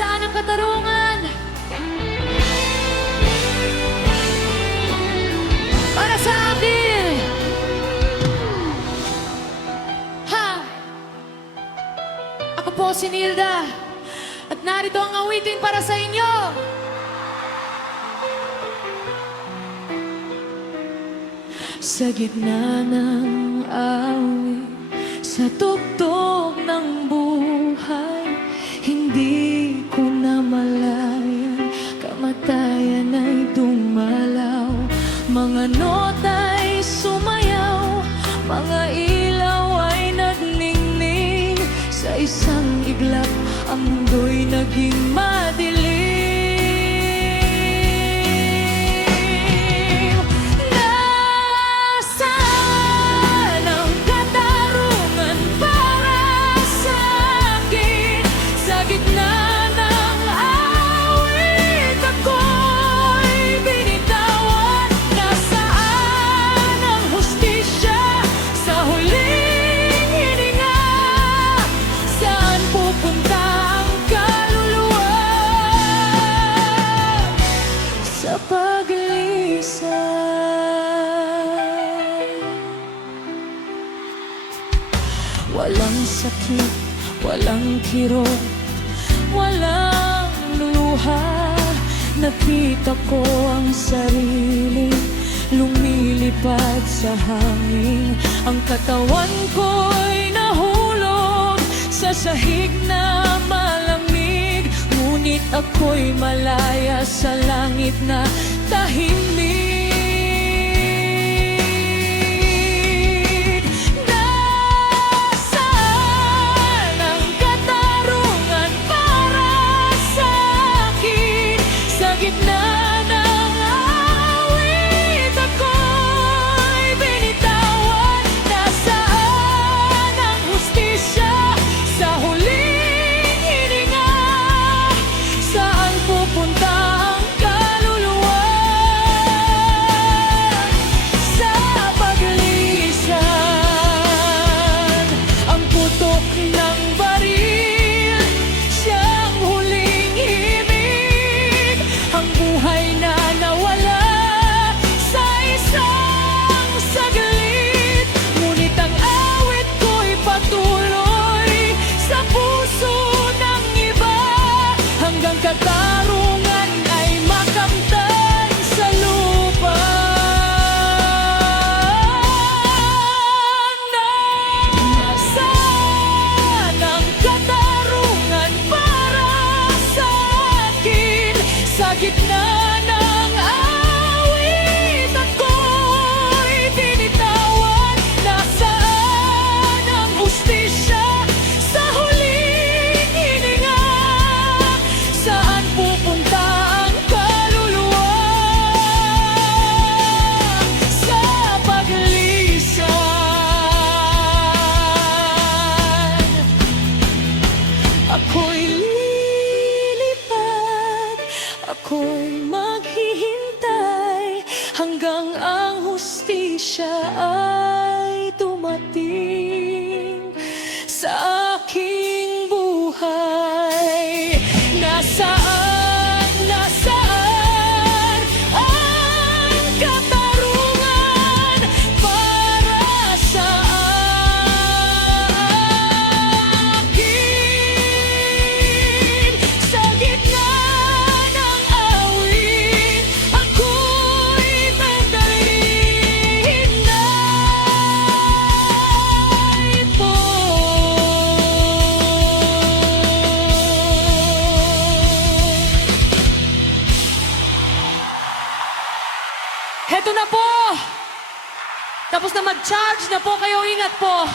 saan ang katarungan? Para sa akin! Ha! Ako po si Nilda. At narito ang awitin para sa inyo. Sa gitna ng awit, sa tugtog ng buhay, hindi ko na malayan, kamatayan ay dumalaw. Mga nota'y sumayaw, mga ilaw ay nagningning. Sa isang iglap, ang mundo'y naging madilim. Nasaan ang katarungan para sa akin? Sa gitna ng awit, ako'y binitawan. Nasaan ang hustisya sa huling hininga? Saan pupunta ang kaluluwa sa paglisan? Walang sakit, walang kirot, walang luha. Nakita ko ang sarili lumilipad sa hangin. Ang katawan ko'y nahulog sa sahig na malamig. Ngunit ako'y malaya sa langit na tahimik. Nasaan ang katarungan para sa akin? Sa gitna ng awit, ako'y binitawan. Nasaan ang hustisya sa huling hininga? Saan pupunta ang kaluluwa sa paglisan? Ang putok ng baril, siyang huling himig. Ang buhay na nawala sa isang saglit. Ngunit ang awit ko'y patuloy sa puso ng iba, hanggang katarungan ay makamtan sa lupa. Nasaan ang katarungan para sa akin? Sa gitna ng awit, ako'y binitawan. Nasaan ang hustisya sa huling hininga? Saan pupunta ang kaluluwa sa paglisan? Ako'y lilipad, ako'y maghihintay, hanggang ang hustisya ay dumating sa aking buhay. Nasaan, nasaan ang katarungan para sa akin? Sa gitna ng awit, ako'y madaliin na ito. Heto na po! Tapos na mag-charge na po kayo, ingat po!